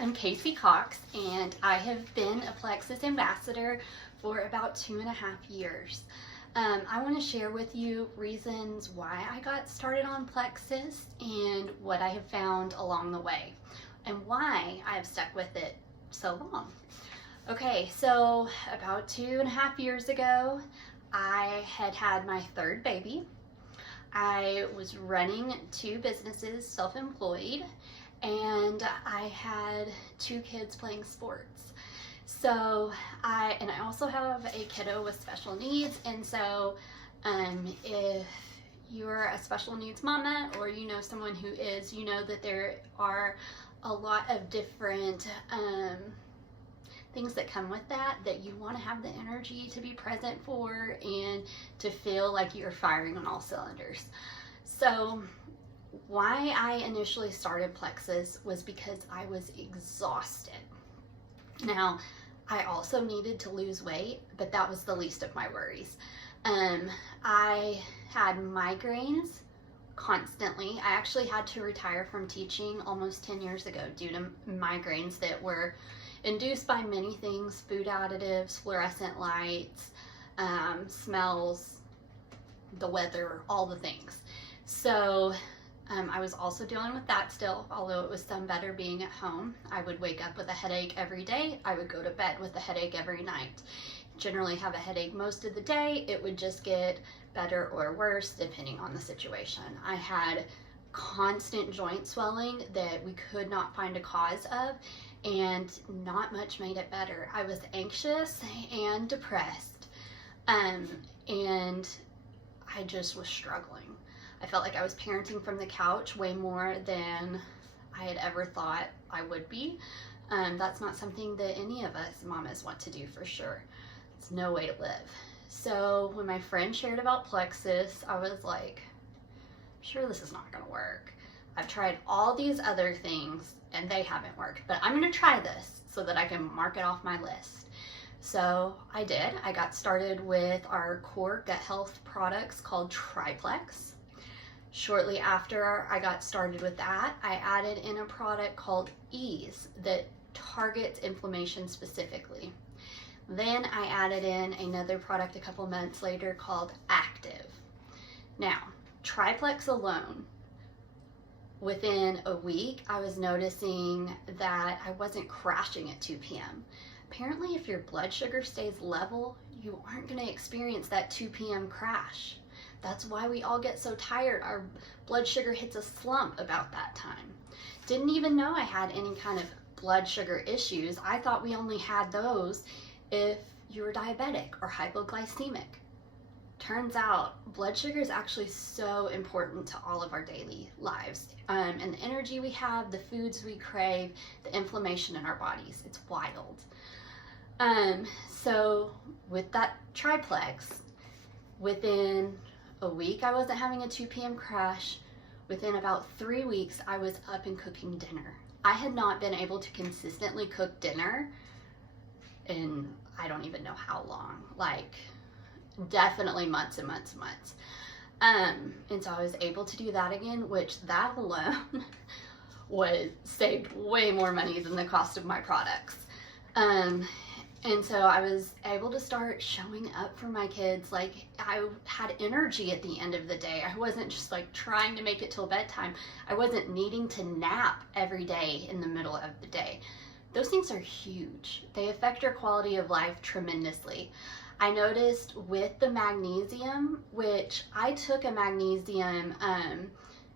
I'm Casey Cox, and I have been a Plexus ambassador for about 2.5 years. I want to share with you reasons why I got started on Plexus and what I have found along the way and why I have stuck with it so long. Okay, so about 2.5 years ago, I had my third baby. I was running 2 businesses, self-employed, and I had 2 kids playing sports. So I also have a kiddo with special needs, and so if you're a special needs mama or you know someone who is, you know that there are a lot of different things that come with that you want to have the energy to be present for and to feel like you're firing on all cylinders. So why I initially started Plexus was because I was exhausted. Now, I also needed to lose weight, but that was the least of my worries. I had migraines constantly. I actually had to retire from teaching almost 10 years ago due to migraines that were induced by many things: food additives, fluorescent lights, smells, the weather, all the things. So I was also dealing with that still, although it was some better being at home. I would wake up with a headache every day. I would go to bed with a headache every night. Generally have a headache most of the day. It would just get better or worse depending on the situation. I had constant joint swelling that we could not find a cause of, and not much made it better. I was anxious and depressed, and I just was struggling. I felt like I was parenting from the couch way more than I had ever thought I would be. That's not something that any of us mamas want to do, for sure. It's no way to live. So when my friend shared about Plexus, I was like, sure, this is not gonna work. I've tried all these other things and they haven't worked, but I'm gonna try this so that I can mark it off my list. So I did. I got started with our core gut health products called Triplex. Shortly after I got started with that, I added in a product called Ease that targets inflammation specifically. Then I added in another product a couple months later called Active. Now, Triplex alone, within a week, I was noticing that I wasn't crashing at 2 p.m. Apparently, if your blood sugar stays level, you aren't going to experience that 2 p.m. crash. That's why we all get so tired. Our blood sugar hits a slump about that time. Didn't even know I had any kind of blood sugar issues. I thought we only had those if you were diabetic or hypoglycemic. Turns out blood sugar is actually so important to all of our daily lives, and the energy we have, the foods we crave, the inflammation in our bodies. It's wild. So with that Triplex, within a week I wasn't having a 2 p.m. crash. Within about 3 weeks I was up and cooking dinner. I had not been able to consistently cook dinner in I don't even know how long, like definitely months and months and months. And so I was able to do that again, which that alone saved way more money than the cost of my products. And so I was able to start showing up for my kids. Like, I had energy at the end of the day. I wasn't just like trying to make it till bedtime. I wasn't needing to nap every day in the middle of the day. Those things are huge. They affect your quality of life tremendously. I noticed with the magnesium, which I took a magnesium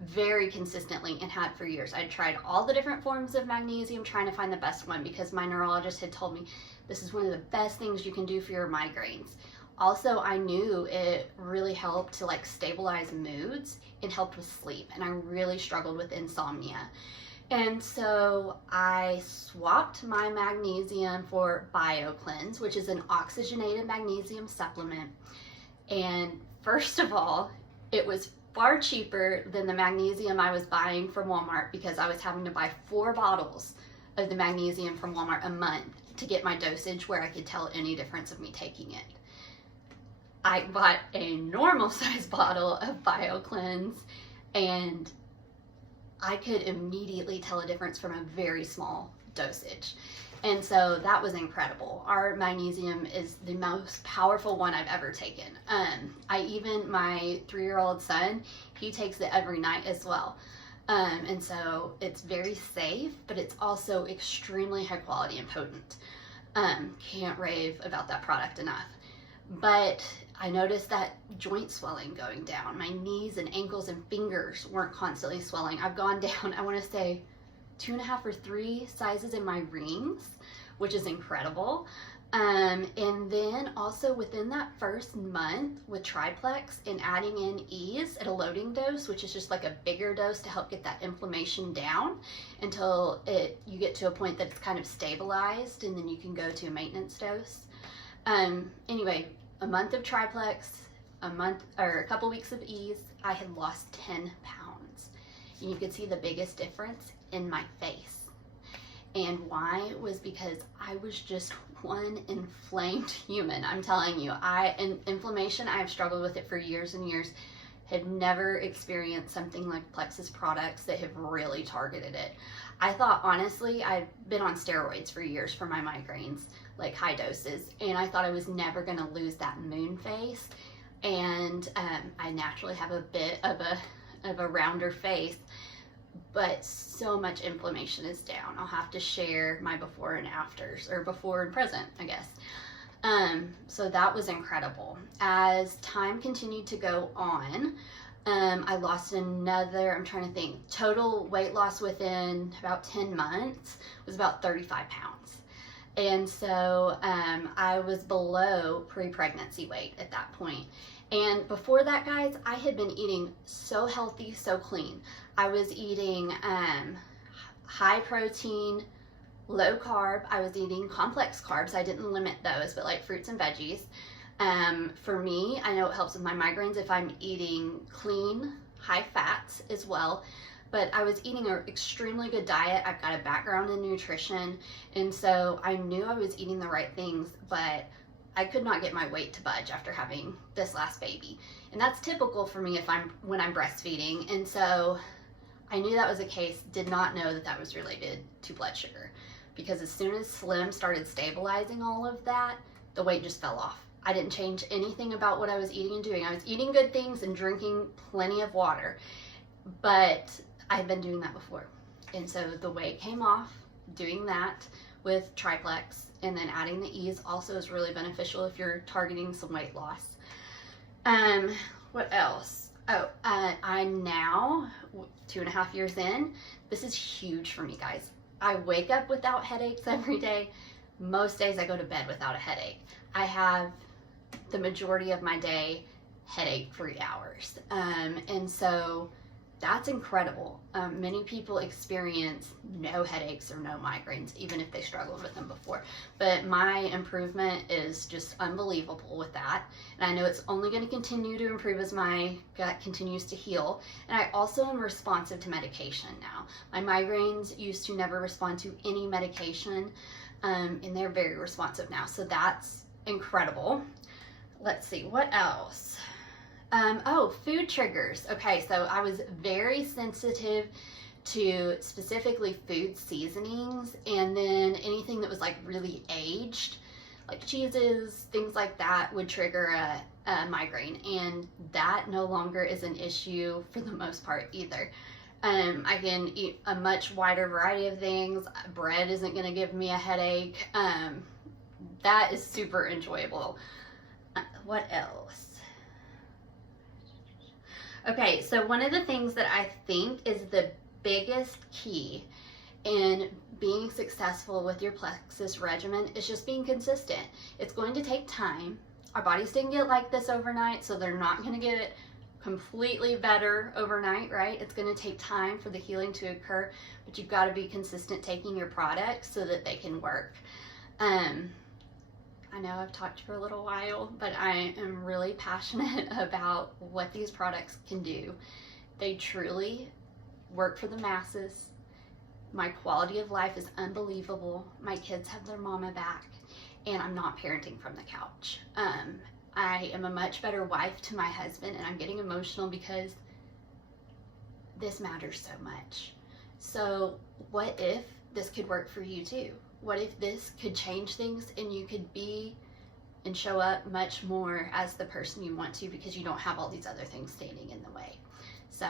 very consistently and had for years. I tried all the different forms of magnesium trying to find the best one because my neurologist had told me this is one of the best things you can do for your migraines. Also, I knew it really helped to like stabilize moods and helped with sleep, and I really struggled with insomnia. And so I swapped my magnesium for BioCleanse, which is an oxygenated magnesium supplement. And first of all, it was far cheaper than the magnesium I was buying from Walmart because I was having to buy 4 bottles of the magnesium from Walmart a month to get my dosage where I could tell any difference of me taking it. I bought a normal size bottle of BioCleanse and I could immediately tell a difference from a very small dosage. And so that was incredible. Our magnesium is the most powerful one I've ever taken. My 3-year-old son, he takes it every night as well. And so it's very safe, but it's also extremely high quality and potent. Can't rave about that product enough. But I noticed that joint swelling going down. My knees and ankles and fingers weren't constantly swelling. I've gone down, I want to say, 2.5 or 3 sizes in my rings, which is incredible. And then also within that first month with Triplex and adding in Ease at a loading dose, which is just like a bigger dose to help get that inflammation down until you get to a point that it's kind of stabilized, and then you can go to a maintenance dose. Anyway, a month of Triplex, a couple weeks of Ease, I had lost 10 pounds. And you could see the biggest difference in my face. And why was because I was just one inflamed human. I'm telling you, inflammation, I have struggled with it for years and years. Had never experienced something like Plexus products that have really targeted it. I thought, honestly, I've been on steroids for years for my migraines, like high doses, and I thought I was never going to lose that moon face. And I naturally have a bit of a rounder face, but so much inflammation is down. I'll have to share my before and afters, or before and present, I guess. So that was incredible. As time continued to go on, I lost another, I'm trying to think, total weight loss within about 10 months was about 35 pounds. And so I was below pre-pregnancy weight at that point. And before that, guys, I had been eating so healthy, so clean. I was eating high protein, low carb. I was eating complex carbs. I didn't limit those, but like fruits and veggies. For me, I know it helps with my migraines if I'm eating clean, high fats as well. But I was eating an extremely good diet. I've got a background in nutrition, and so I knew I was eating the right things, but I could not get my weight to budge after having this last baby. And that's typical for me when I'm breastfeeding. And so I knew that was the case, did not know that that was related to blood sugar. Because as soon as Slim started stabilizing all of that, the weight just fell off. I didn't change anything about what I was eating and doing. I was eating good things and drinking plenty of water. But I had been doing that before. And so the weight came off doing that with Triplex, and then adding the Ease also is really beneficial if you're targeting some weight loss. What else? I'm now 2.5 years in. This is huge for me, guys. I wake up without headaches every day. Most days I go to bed without a headache. I have the majority of my day headache-free hours. And so that's incredible. Many people experience no headaches or no migraines, even if they struggled with them before. But my improvement is just unbelievable with that. And I know it's only going to continue to improve as my gut continues to heal. And I also am responsive to medication now. My migraines used to never respond to any medication, and they're very responsive now. So that's incredible. Let's see, what else? Food triggers. Okay, so I was very sensitive to specifically food seasonings, and then anything that was like really aged, like cheeses, things like that would trigger a migraine, and that no longer is an issue for the most part either. I can eat a much wider variety of things. Bread isn't going to give me a headache. That is super enjoyable. What else? Okay, so one of the things that I think is the biggest key in being successful with your Plexus regimen is just being consistent. It's going to take time. Our bodies didn't get like this overnight, so they're not going to get it completely better overnight, right? It's going to take time for the healing to occur, but you've got to be consistent taking your products so that they can work. I know I've talked for a little while, but I am really passionate about what these products can do. They truly work for the masses. My quality of life is unbelievable. My kids have their mama back, and I'm not parenting from the couch. I am a much better wife to my husband, and I'm getting emotional because this matters so much. So what if this could work for you too? What if this could change things and you could be and show up much more as the person you want to because you don't have all these other things standing in the way? So